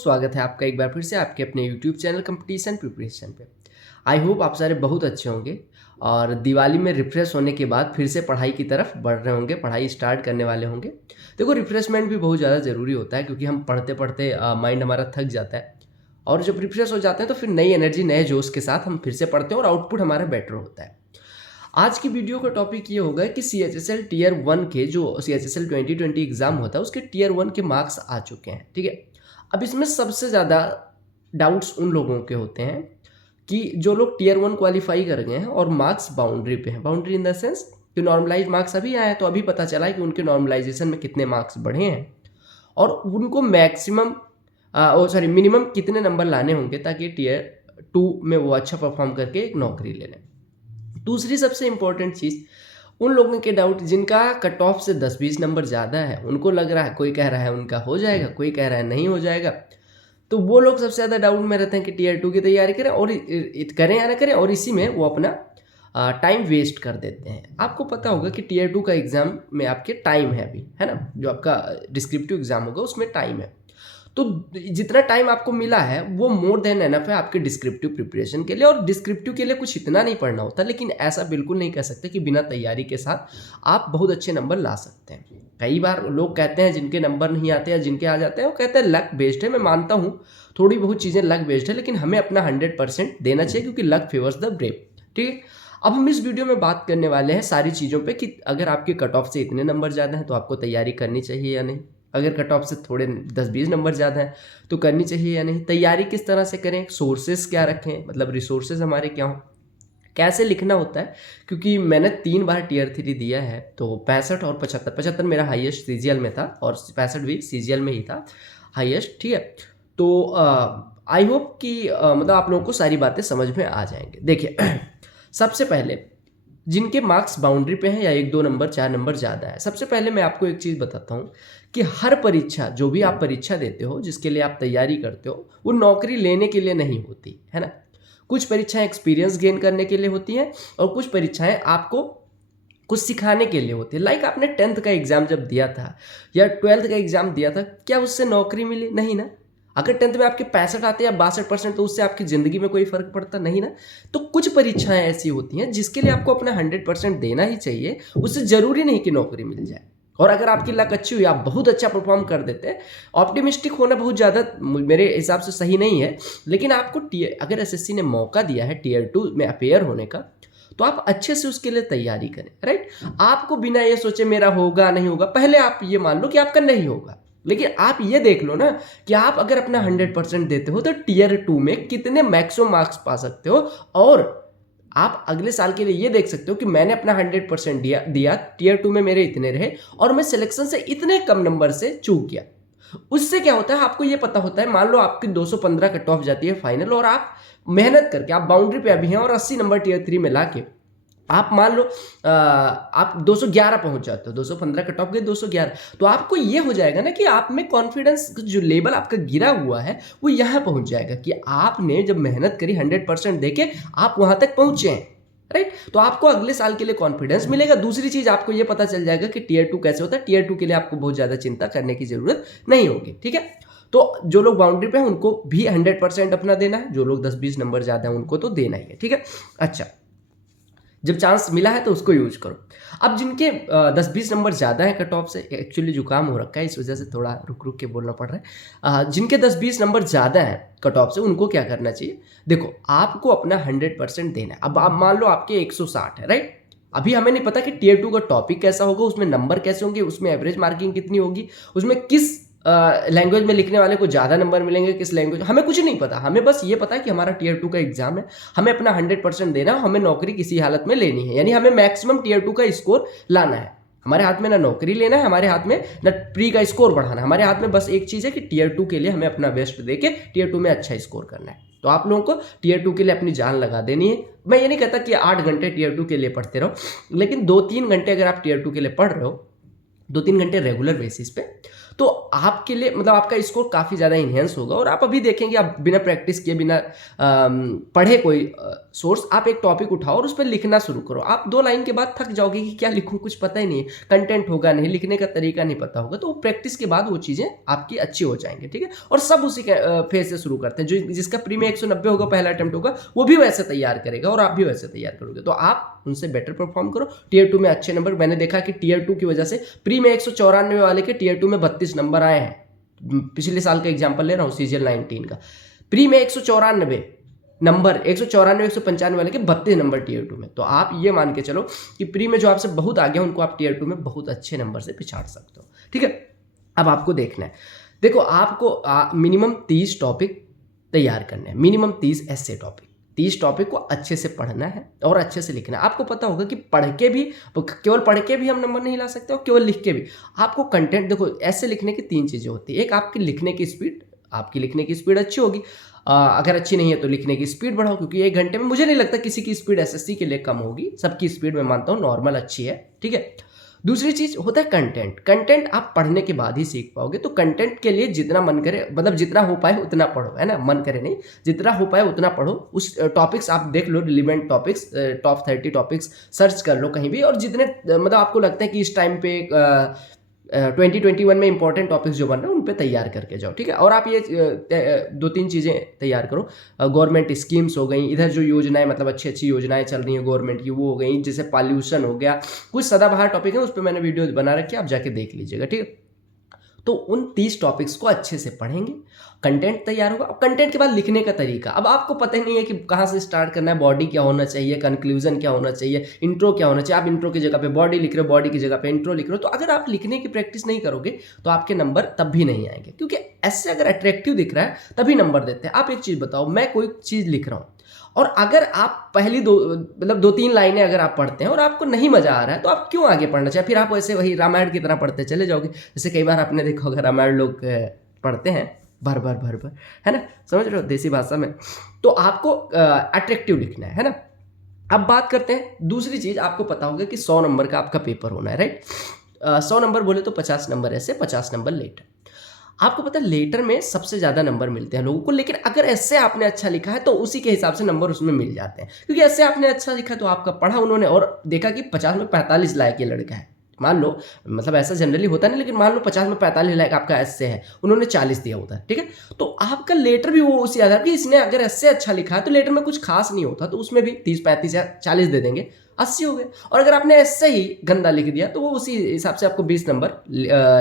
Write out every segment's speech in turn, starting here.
स्वागत है आपका एक बार फिर से आपके अपने यूट्यूब चैनल कंपटीशन प्रिपरेशन पे। आई होप आप सारे बहुत अच्छे होंगे और दिवाली में रिफ्रेश होने के बाद फिर से पढ़ाई की तरफ बढ़ रहे होंगे, पढ़ाई स्टार्ट करने वाले होंगे। देखो, रिफ्रेशमेंट भी बहुत ज़्यादा ज़रूरी होता है क्योंकि हम पढ़ते पढ़ते माइंड हमारा थक जाता है और जब रिफ्रेश हो जाते हैं तो फिर नई एनर्जी, नए जोश के साथ हम फिर से पढ़ते हैं और आउटपुट हमारा बेटर होता है। आज की वीडियो का टॉपिक ये होगा कि CHSL टीयर 1 के जो CHSL 2020 एग्जाम होता है उसके टीयर 1 के मार्क्स आ चुके हैं। ठीक है, अब इसमें सबसे ज़्यादा डाउट्स उन लोगों के होते हैं कि जो लोग टीयर 1 क्वालिफाई कर गए हैं और मार्क्स बाउंड्री पे हैं। बाउंड्री इन द सेंस कि नॉर्मलाइज मार्क्स अभी आए हैं, तो अभी पता चला है कि उनके नॉर्मलाइजेशन में कितने मार्क्स बढ़े हैं और उनको मिनिमम कितने नंबर लाने होंगे ताकि टीयर 2 में वो अच्छा परफॉर्म करके एक नौकरी ले लें। दूसरी सबसे इंपॉर्टेंट चीज़, उन लोगों के डाउट जिनका कट ऑफ से 10-20 नंबर ज़्यादा है, उनको लग रहा है, कोई कह रहा है उनका हो जाएगा, कोई कह रहा है नहीं हो जाएगा, तो वो लोग सबसे ज़्यादा डाउट में रहते हैं कि टीयर 2 की तैयारी करें और करें या ना करें, और इसी में वो अपना टाइम वेस्ट कर देते हैं। आपको पता होगा कि टीयर 2 का एग्ज़ाम में आपके टाइम है अभी, है ना, जो आपका डिस्क्रिप्टिव एग्ज़ाम होगा उसमें टाइम है, तो जितना टाइम आपको मिला है वो मोर देन एनफ है आपके डिस्क्रिप्टिव प्रिपरेशन के लिए। और डिस्क्रिप्टिव के लिए कुछ इतना नहीं पढ़ना होता, लेकिन ऐसा बिल्कुल नहीं कह सकते कि बिना तैयारी के साथ आप बहुत अच्छे नंबर ला सकते हैं। कई बार लोग कहते हैं जिनके नंबर नहीं आते या जिनके आ जाते हैं वो कहते हैं लक बेस्ड है। मैं मानता हूँ थोड़ी बहुत चीज़ें लक बेस्ड है, लेकिन हमें अपना 100% देना चाहिए क्योंकि लक फेवर्स द ब्रेव। ठीक है, अब हम इस वीडियो में बात करने वाले हैं सारी चीज़ों पे कि अगर आपके कट ऑफ से इतने नंबर ज़्यादा हैं तो आपको तैयारी करनी चाहिए या नहीं, अगर कट ऑफ से थोड़े 10-20 नंबर ज़्यादा हैं तो करनी चाहिए या नहीं, तैयारी किस तरह से करें, सोर्सेज क्या रखें, मतलब रिसोर्सेज हमारे क्या हों, कैसे लिखना होता है। क्योंकि मैंने 3 बार टीयर 3 दिया है, तो 65 और 75 मेरा हाईएस्ट CGL में था और 65 भी CGL में ही था हाईएस्ट। ठीक है, तो आई होप कि मतलब आप लोगों को सारी बातें समझ में आ जाएंगे। देखिए सबसे पहले जिनके मार्क्स बाउंड्री पे हैं या 1-2 नंबर 4 नंबर ज़्यादा है, सबसे पहले मैं आपको एक चीज़ बताता हूँ कि हर परीक्षा, जो भी आप परीक्षा देते हो, जिसके लिए आप तैयारी करते हो, वो नौकरी लेने के लिए नहीं होती है ना। कुछ परीक्षाएं एक्सपीरियंस गेन करने के लिए होती हैं और कुछ परीक्षाएं आपको कुछ सिखाने के लिए होती है। लाइक आपने 10th का एग्ज़ाम जब दिया था या 12th का एग्ज़ाम दिया था, क्या उससे नौकरी मिली? नहीं ना। अगर 10th में आपके 65 आते या 62%, तो उससे आपकी ज़िंदगी में कोई फ़र्क पड़ता नहीं ना। तो कुछ परीक्षाएं ऐसी होती हैं जिसके लिए आपको अपना 100% देना ही चाहिए, उससे ज़रूरी नहीं कि नौकरी मिल जाए। और अगर आपकी लक अच्छी हुई, आप बहुत अच्छा परफॉर्म कर देते हैं, ऑप्टिमिस्टिक होना बहुत ज़्यादा मेरे हिसाब से सही नहीं है, लेकिन आपको अगर SSC ने मौका दिया है टीयर 2 में अपेयर होने का, तो आप अच्छे से उसके लिए तैयारी करें। राइट, आपको बिना ये सोचे मेरा होगा नहीं होगा, पहले आप ये मान लो कि आपका नहीं होगा, लेकिन आप ये देख लो ना कि आप अगर अपना 100% देते हो तो टीयर 2 में कितने मैक्सिमम मार्क्स पा सकते हो, और आप अगले साल के लिए ये देख सकते हो कि मैंने अपना 100% दिया, टीयर 2 में मेरे इतने रहे और मैं सिलेक्शन से इतने कम नंबर से चूक गया। उससे क्या होता है, आपको ये पता होता है, मान लो आपकी 215 कट ऑफ जाती है फाइनल और आप मेहनत करके आप बाउंड्री पे अभी हैं और 80 नंबर टीयर 3 में लाके आप मान लो आप 211 पहुंच जाते हो, 215 कट ऑफ गए 211, तो आपको ये हो जाएगा ना कि आप में कॉन्फिडेंस जो लेवल आपका गिरा हुआ है वो यहाँ पहुंच जाएगा कि आपने जब मेहनत करी 100% देके आप वहां तक पहुंचे हैं। राइट, तो आपको अगले साल के लिए कॉन्फिडेंस मिलेगा। दूसरी चीज आपको ये पता चल जाएगा कि टीयर 2 कैसे होता है। टीयर 2 के लिए आपको बहुत ज्यादा चिंता करने की जरूरत नहीं होगी। ठीक है, तो जो लोग बाउंड्री पे हैं उनको भी 100% अपना देना है, जो लोग 10-20 नंबर ज्यादा है उनको तो देना ही है। ठीक है, अच्छा, जब चांस मिला है तो उसको यूज करो। अब जिनके 10-20 नंबर ज़्यादा है कट ऑफ से, एक्चुअली जुकाम हो रखा है इस वजह से थोड़ा रुक रुक के बोलना पड़ रहा है, जिनके 10-20 नंबर ज़्यादा है कट ऑफ से, उनको क्या करना चाहिए? देखो, आपको अपना 100% देना है। अब आप मान लो आपके 160 है, राइट, अभी हमें नहीं पता कि टीयर 2 का टॉपिक कैसा होगा, उसमें नंबर कैसे होंगे, उसमें एवरेज मार्किंग कितनी होगी, उसमें किस लैंग्वेज में लिखने वाले को ज़्यादा नंबर मिलेंगे, किस लैंग्वेज, हमें कुछ नहीं पता। हमें बस ये पता है कि हमारा टीयर 2 का एग्जाम है, हमें अपना 100% देना है, हमें नौकरी किसी हालत में लेनी है, यानी हमें मैक्सिमम टीयर 2 का स्कोर लाना है। हमारे हाथ में ना नौकरी लेना है, हमारे हाथ में ना प्री का स्कोर बढ़ाना है, हमारे हाथ में बस एक चीज़ है कि टीयर 2 के लिए हमें अपना बेस्ट दे के टीयर 2 में अच्छा स्कोर करना है। तो आप लोगों को टीयर 2 के लिए अपनी जान लगा देनी है। मैं ये नहीं कहता कि 8 घंटे टीयर 2 के लिए पढ़ते रहो, लेकिन 2-3 घंटे अगर आप टीयर 2 के लिए पढ़ रहे हो, 2-3 घंटे रेगुलर बेसिस पे, तो आपके लिए मतलब आपका स्कोर काफ़ी ज़्यादा इन्हेंस होगा। और आप अभी देखेंगे, आप बिना प्रैक्टिस किए, बिना पढ़े कोई सोर्स, आप एक टॉपिक उठाओ और उस पर लिखना शुरू करो। आप 2 लाइन के बाद थक जाओगे कि क्या लिखूँ, कुछ पता ही नहीं है, कंटेंट होगा नहीं, लिखने का तरीका नहीं पता होगा। तो प्रैक्टिस के बाद वो चीज़ें आपकी अच्छी हो जाएंगी, ठीक है। और सब उसी के फेज से शुरू करते हैं। जो जिसका प्री में 190 होगा, पहला अटेम्प्ट होगा, वो भी वैसे तैयार करेगा और आप भी वैसे तैयार करोगे। तो आप उनसे बेटर परफॉर्म करो। टीयर 2 में अच्छे नंबर, मैंने देखा कि टीयर 2 की वजह से प्री में 194 वाले के टीयर 2 में 32 नंबर आए हैं। पिछले साल का एग्जाम्पल ले रहा हूँ, सीजीएल 19 का। प्री में 194 नंबर, 194 195 वाले के 32 नंबर टीयर 2 में। तो आप ये मान के चलो कि प्री में जो आपसे बहुत आगे हैं उनको आप टीयर 2 में बहुत अच्छे नंबर से पिछाड़ सकते हो, ठीक है। अब आपको देखना है, देखो आपको मिनिमम 30 टॉपिक तैयार करने हैं, मिनिमम 30 ऐसे टॉपिक, 30 टॉपिक को अच्छे से पढ़ना है और अच्छे से लिखना है। आपको पता होगा कि पढ़ के भी, केवल पढ़ के भी हम नंबर नहीं ला सकते और केवल लिख के भी। आपको कंटेंट, देखो ऐसे लिखने की 3 चीज़ें होती है। एक, आपकी लिखने की स्पीड, आपकी लिखने की स्पीड अच्छी होगी। अगर अच्छी नहीं है तो लिखने की स्पीड बढ़ाओ, क्योंकि 1 घंटे में मुझे नहीं लगता किसी की स्पीड एसएससी के लिए कम होगी। सबकी स्पीड मैं मानता हूँ नॉर्मल अच्छी है, ठीक है। दूसरी चीज होता है कंटेंट। कंटेंट आप पढ़ने के बाद ही सीख पाओगे। तो कंटेंट के लिए जितना मन करे, मतलब जितना हो पाए उतना पढ़ो, है ना, मन करे नहीं, जितना हो पाए उतना पढ़ो। उस टॉपिक्स आप देख लो, relevant topics, top 30 topics search कर लो कहीं भी। और जितने मतलब आपको लगता है कि इस टाइम पे 2021 में इंपॉर्टेंट टॉपिक्स जो बन रहे हैं उन पे तैयार करके जाओ, ठीक है। और आप ये 2-3 चीज़ें तैयार करो। गवर्नमेंट स्कीम्स हो गई, इधर जो योजनाएं, मतलब अच्छी अच्छी योजनाएं चल रही हैं गवर्नमेंट की, वो हो गई। जैसे पॉल्यूशन हो गया, कुछ सदाबहार टॉपिक है, उस पर मैंने वीडियो बना रखी है, आप जाके देख लीजिएगा, ठीक है। तो उन 30 टॉपिक्स को अच्छे से पढ़ेंगे, कंटेंट तैयार होगा। अब कंटेंट के बाद लिखने का तरीका, अब आपको पता ही नहीं है कि कहाँ से स्टार्ट करना है, बॉडी क्या होना चाहिए, कंक्लूजन क्या होना चाहिए, इंट्रो क्या होना चाहिए। आप इंट्रो की जगह पे बॉडी लिख रहे हो, बॉडी की जगह पे इंट्रो लिख रहे हो। तो अगर आप लिखने की प्रैक्टिस नहीं करोगे तो आपके नंबर तब भी नहीं आएंगे, क्योंकि ऐसे अगर अट्रैक्टिव दिख रहा है तभी नंबर देते हैं। आप एक चीज़ बताओ, मैं कोई चीज़ लिख रहा हूँ और अगर आप पहली 2-3 लाइनें अगर आप पढ़ते हैं और आपको नहीं मजा आ रहा है तो आप क्यों आगे पढ़ना चाहिए? फिर आप वैसे वही रामायण की तरह पढ़ते चले जाओगे। जैसे कई बार आपने देखा होगा, रामायण लोग पढ़ते हैं भर भर, है ना, समझ रहे हो, देसी भाषा में। तो आपको अट्रैक्टिव लिखना है ना। अब बात करते हैं दूसरी चीज। आपको पता होगा कि 100 नंबर का आपका पेपर होना है, राइट। 100 नंबर बोले तो 50 नंबर ऐसे, 50 नंबर लेटर। आपको पता है लेटर में सबसे ज़्यादा नंबर मिलते हैं लोगों को, लेकिन अगर ऐसे आपने अच्छा लिखा है तो उसी के हिसाब से नंबर उसमें मिल जाते हैं, क्योंकि ऐसे आपने अच्छा लिखा तो आपका पढ़ा उन्होंने और देखा कि 50 में 45 लायक ये लड़का है, मान लो, मतलब ऐसा जनरली होता नहीं, लेकिन मान लो 50 में 45 लायक आपका ऐसे है, उन्होंने 40 दिया होता है, ठीक है। तो आपका लेटर भी वो उसी आधार कि इसने अगर ऐसे अच्छा लिखा है तो लेटर में कुछ खास नहीं होता, तो उसमें भी 30 35 या 40 दे देंगे, 80 हो गए। और अगर आपने ऐसे ही गंदा लिख दिया तो वो उसी हिसाब से आपको 20 नंबर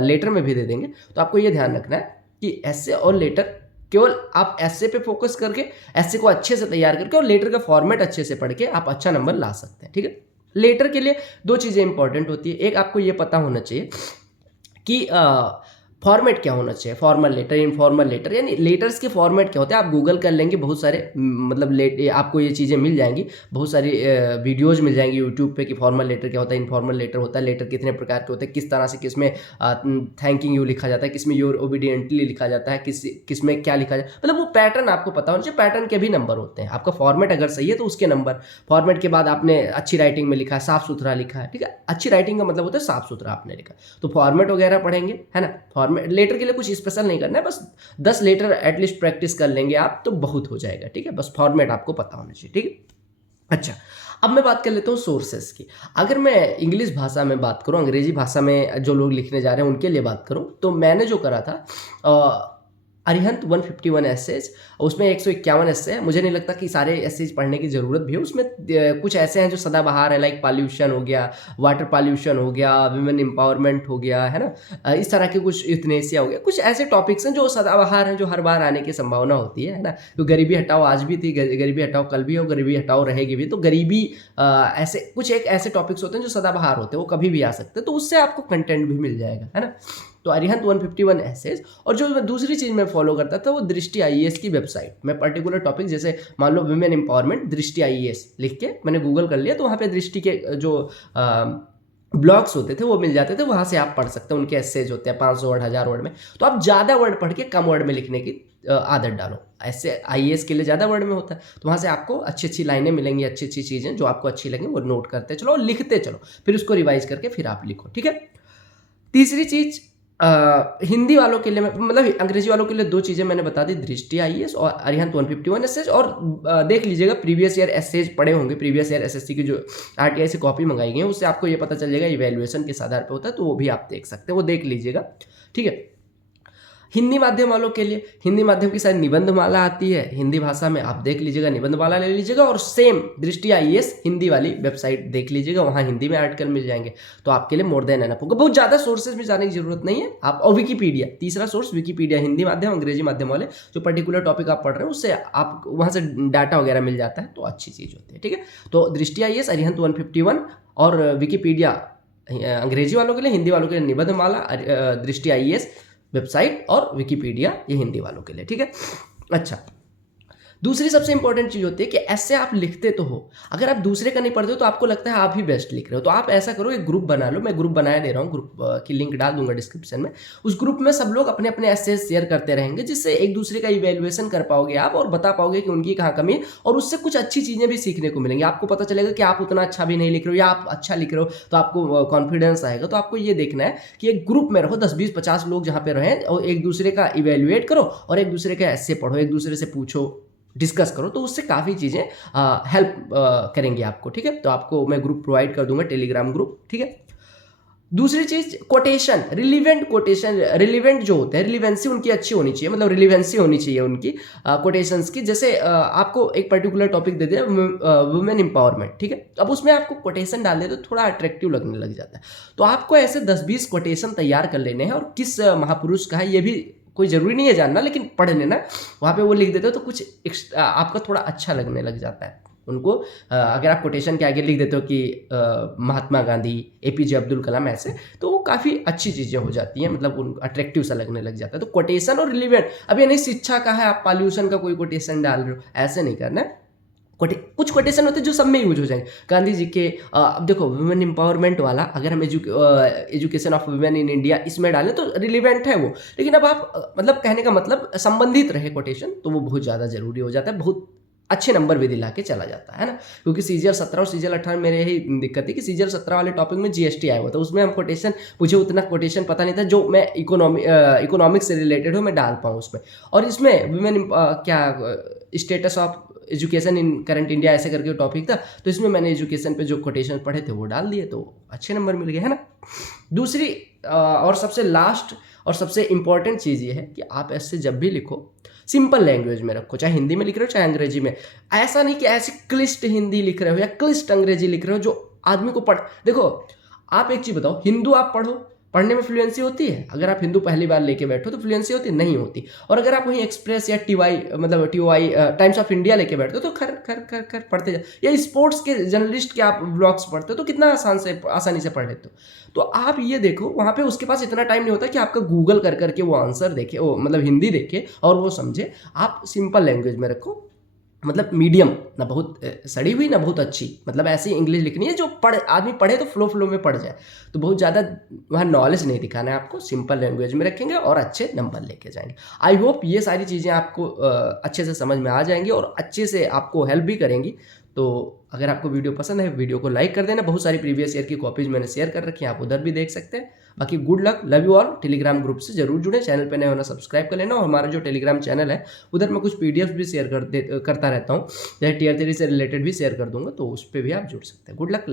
लेटर में भी दे देंगे। तो आपको ये ध्यान रखना है कि ऐसे और लेटर, केवल आप ऐसे पे फोकस करके ऐसे को अच्छे से तैयार करके और लेटर का फॉर्मेट अच्छे से पढ़ के आप अच्छा नंबर ला सकते हैं, ठीक है। लेटर के लिए 2 चीज़ें इंपॉर्टेंट होती है। एक, आपको ये पता होना चाहिए कि फॉर्मेट क्या होना चाहिए, फॉर्मल लेटर, इनफॉर्मल लेटर, यानी लेटर्स के फॉर्मेट क्या होते हैं। आप गूगल कर लेंगे, बहुत सारे मतलब आपको ये चीज़ें मिल जाएंगी, बहुत सारी वीडियोज़ मिल जाएंगी यूट्यूब पे कि फॉर्मल लेटर क्या होता है, इनफॉर्मल लेटर होता है, लेटर कितने प्रकार के होते हैं, किस तरह से, किसमें थैंकिंग यू लिखा जाता है, किसमें योर ओबीडियंटली लिखा जाता है, किसमें क्या लिखा जाता है, मतलब वो पैटर्न आपको पता होना चाहिए। पैटर्न के भी नंबर होते हैं। आपका फॉर्मेट अगर सही है तो उसके नंबर, फॉर्मेट के बाद आपने अच्छी राइटिंग में लिखा है, साफ सुथरा लिखा है, ठीक है। अच्छी राइटिंग का मतलब होता है साफ सुथरा आपने लिखा, तो फॉर्मेट वगैरह पढ़ेंगे, है ना। लेटर के लिए कुछ स्पेशल नहीं करना है, बस 10 लेटर एटलीस्ट प्रैक्टिस कर लेंगे आप तो बहुत हो जाएगा, ठीक है। बस फॉर्मेट आपको पता होना चाहिए, ठीक है। अच्छा, अब मैं बात कर लेता हूँ सोर्सेस की। अगर मैं इंग्लिश भाषा में बात करूँ, अंग्रेजी भाषा में जो लोग लिखने जा रहे हैं उनके लिए बात करूँ, तो मैंने जो करा था अरिहंत 151 एसेज, उसमें 151 एसे है। मुझे नहीं लगता कि सारे एसेज पढ़ने की ज़रूरत भी है। उसमें कुछ ऐसे हैं जो सदाबहार है, लाइक पॉल्यूशन हो गया, वाटर पॉल्यूशन हो गया, वुमेन एम्पावरमेंट हो गया, है ना, इस तरह के कुछ, यूथनेसिया हो गया, कुछ ऐसे टॉपिक्स हैं जो सदाबहार हैं, जो हर बार आने की संभावना होती है ना। तो गरीबी हटाओ आज भी थी, गरीबी हटाओ कल भी हो, गरीबी हटाओ रहेगी भी। तो गरीबी ऐसे कुछ एक ऐसे टॉपिक्स होते हैं जो सदाबहार होते हैं, वो कभी भी आ सकते हैं, तो उससे आपको कंटेंट भी मिल जाएगा, है ना। तो अरिहंत 151 एसेज। और जो दूसरी चीज़ मैं फॉलो करता था वो दृष्टि आईएएस की वेबसाइट में, पर्टिकुलर टॉपिक, जैसे मान लो वुमेन एम्पावरमेंट, दृष्टि आईएएस लिख के मैंने गूगल कर लिया, तो वहाँ पे दृष्टि के जो ब्लॉग्स होते थे वो मिल जाते थे, वहाँ से आप पढ़ सकते हैं। उनके एसेज होते हैं 500 वर्ड, 1000 वर्ड में। तो आप ज़्यादा वर्ड पढ़ के कम वर्ड में लिखने की आदत डालो। ऐसे आईएएस के लिए ज़्यादा वर्ड में होता है, तो वहाँ से आपको अच्छी अच्छी लाइनें मिलेंगी, अच्छी अच्छी चीज़ें जो आपको अच्छी लगें वो नोट करते चलो और लिखते चलो, फिर उसको रिवाइज करके फिर आप लिखो, ठीक है। तीसरी चीज़, हिंदी वालों के लिए मतलब अंग्रेजी वालों के लिए दो चीज़ें मैंने बता दी, दृष्टि आईएएस और अरिहंत 151 एसएच। और देख लीजिएगा प्रीवियस ईयर एसएच पढ़े होंगे, प्रीवियस ईयर एसएससी की जो आरटीआई से कॉपी मंगाई गई है उससे आपको ये पता चल जाएगा इवैल्यूएशन किस आधार पर होता है, तो वो भी आप देख सकते हैं, वो देख लीजिएगा, ठीक है। हिंदी माध्यम वालों के लिए हिंदी माध्यम की शायद निबंध माला आती है हिंदी भाषा में, आप देख लीजिएगा, निबंध माला ले लीजिएगा। और सेम दृष्टि आईएएस हिंदी वाली वेबसाइट देख लीजिएगा, वहाँ हिंदी में आर्टिकल मिल जाएंगे, तो आपके लिए मोर देन एनफ होगा। बहुत ज़्यादा सोर्सेज में जाने की जरूरत नहीं है आप। और विकीपीडिया, तीसरा सोर्स विकीपीडिया, हिंदी माध्यम अंग्रेजी माध्यम वाले जो पर्टिकुलर टॉपिक आप पढ़ रहे हैं उससे आप वहाँ से डाटा वगैरह मिल जाता है, तो अच्छी चीज़ होती है, ठीक है। तो दृष्टि आईएएस, अरिहंत 151 और विकीपीडिया अंग्रेजी वालों के लिए, हिंदी वालों के लिए निबंध माला, दृष्टि आईएएस वेबसाइट और विकीपीडिया ये हिंदी वालों के लिए, ठीक है। अच्छा, दूसरी सबसे इंपॉर्टेंट चीज़ होती है कि ऐसे आप लिखते तो हो, अगर आप दूसरे का नहीं पढ़ते हो तो आपको लगता है आप ही बेस्ट लिख रहे हो, तो आप ऐसा करो एक ग्रुप बना लो। मैं ग्रुप बनाया दे रहा हूँ, ग्रुप की लिंक डाल दूंगा डिस्क्रिप्शन में। उस ग्रुप में सब लोग अपने अपने ऐसे शेयर करते रहेंगे, जिससे एक दूसरे का इवेल्युएशन कर पाओगे आप और बता पाओगे कि उनकी कहाँ कमी है, और उससे कुछ अच्छी चीज़ें भी सीखने को मिलेंगी। आपको पता चलेगा कि आप उतना अच्छा भी नहीं लिख रहे हो या आप अच्छा लिख रहे हो, तो आपको कॉन्फिडेंस आएगा। तो आपको ये देखना है कि एक ग्रुप में रहो, 10 20 50 लोग जहाँ पे रहें, और एक दूसरे का इवेल्युएट करो और एक दूसरे के ऐसे पढ़ो, एक दूसरे से पूछो, डिस्कस करो, तो उससे काफ़ी चीज़ें हेल्प करेंगी आपको, ठीक है। तो आपको मैं ग्रुप प्रोवाइड कर दूंगा, टेलीग्राम ग्रुप, ठीक है। दूसरी चीज कोटेशन, रिलीवेंट कोटेशन, रिलीवेंट जो होते हैं, रिलीवेंसी उनकी अच्छी होनी चाहिए, मतलब रिलीवेंसी होनी चाहिए उनकी कोटेशंस की। जैसे आपको एक पर्टिकुलर टॉपिक दे दिया, वुमेन एम्पावरमेंट, ठीक है, अब उसमें आपको कोटेशन डाल दे तो थोड़ा अट्रैक्टिव लगने लग जाता है। तो आपको ऐसे 10-20 कोटेशन तैयार कर लेने हैं, और किस महापुरुष का है ये भी कोई ज़रूरी नहीं है जानना, लेकिन पढ़ लेना, वहाँ पे वो लिख देते हो तो कुछ आपका थोड़ा अच्छा लगने लग जाता है उनको। अगर आप कोटेशन के आगे लिख देते हो कि महात्मा गांधी, एपीजे अब्दुल कलाम, ऐसे, तो वो काफ़ी अच्छी चीज़ें हो जाती हैं, मतलब उन अट्रैक्टिव सा लगने लग जाता है। तो कोटेशन और रिलीवेंट, अब ये नहीं शिक्षा का है आप पॉल्यूशन का कोई कोटेशन डाल रहे हो, ऐसे नहीं करना है। कुछ कोटेशन होते हैं जो सब में यूज हो जाएंगे, गांधी जी के। अब देखो वुमेन एम्पावरमेंट वाला अगर हम education of women in India इसमें डालें तो रिलीवेंट है वो, लेकिन अब आप मतलब कहने का मतलब संबंधित रहे कोटेशन, तो वो बहुत ज़्यादा जरूरी हो जाता है, बहुत अच्छे नंबर भी दिला के चला जाता है ना। क्योंकि सीजीएल 17 और सीजीएल 18 में मेरे ही दिक्कत थी कि सीजीएल 17 वाले टॉपिक में जीएसटी आया हुआ था, उसमें हम कोटेशन, मुझे उतना कोटेशन पता नहीं था जो मैं इकोनॉमिक्स से रिलेटेड हो मैं डाल पाऊँ उसमें। और इसमें वुमेन क्या status of education in current India ऐसे करके टॉपिक था, तो इसमें मैंने एजुकेशन पे जो कोटेशन पढ़े थे वो डाल दिए, तो अच्छे नंबर मिल गए, है ना। दूसरी और सबसे लास्ट और सबसे इंपॉर्टेंट चीज़ ये है कि आप ऐसे जब भी लिखो सिंपल लैंग्वेज में रखो, चाहे हिंदी में लिख रहे हो चाहे अंग्रेजी में। ऐसा नहीं कि ऐसी क्लिष्ट हिंदी लिख रहे हो या क्लिष्ट अंग्रेजी लिख रहे हो जो आदमी को देखो, आप एक चीज़ बताओ, हिंदू आप पढ़ने में फ्लुएंसी होती है? अगर आप हिंदू पहली बार लेके बैठो तो फ्लुएंसी होती नहीं होती। और अगर आप वहीं एक्सप्रेस या टीवाई टाइम्स ऑफ इंडिया लेके बैठते हो तो खर खर खर खर पढ़ते जाओ, या स्पोर्ट्स के जर्नलिस्ट के आप ब्लॉग्स पढ़ते हो तो कितना आसानी से पढ़ लेते हो। तो आप ये देखो, वहाँ पे उसके पास इतना टाइम नहीं होता कि आपका गूगल कर करके वो आंसर देखे, वो मतलब हिंदी देखे और वो समझे। आप सिंपल लैंग्वेज में रखो, मतलब मीडियम, ना बहुत सड़ी हुई ना बहुत अच्छी, मतलब ऐसी इंग्लिश लिखनी है जो आदमी पढ़े तो फ्लो में पढ़ जाए। तो बहुत ज़्यादा वहाँ नॉलेज नहीं दिखाना है आपको, सिंपल लैंग्वेज में रखेंगे और अच्छे नंबर लेके जाएंगे। आई होप ये सारी चीज़ें आपको अच्छे से समझ में आ जाएंगी और अच्छे से आपको हेल्प भी करेंगी। तो अगर आपको वीडियो पसंद है वीडियो को लाइक कर देना। बहुत सारी प्रीवियस ईयर की कॉपीज मैंने शेयर कर रखी हैं, आप उधर भी देख सकते हैं। बाकी good luck, love you all. Telegram group से जरूर जुड़े, चैनल पे नए होना सब्सक्राइब कर लेना। और हमारा जो टेलीग्राम चैनल है उधर मैं कुछ पीडीएफ भी शेयर करता रहता हूँ, जैसे टियर 3 से रिलेटेड भी शेयर कर दूंगा, तो उस पर भी आप जुड़ सकते हैं। Good luck.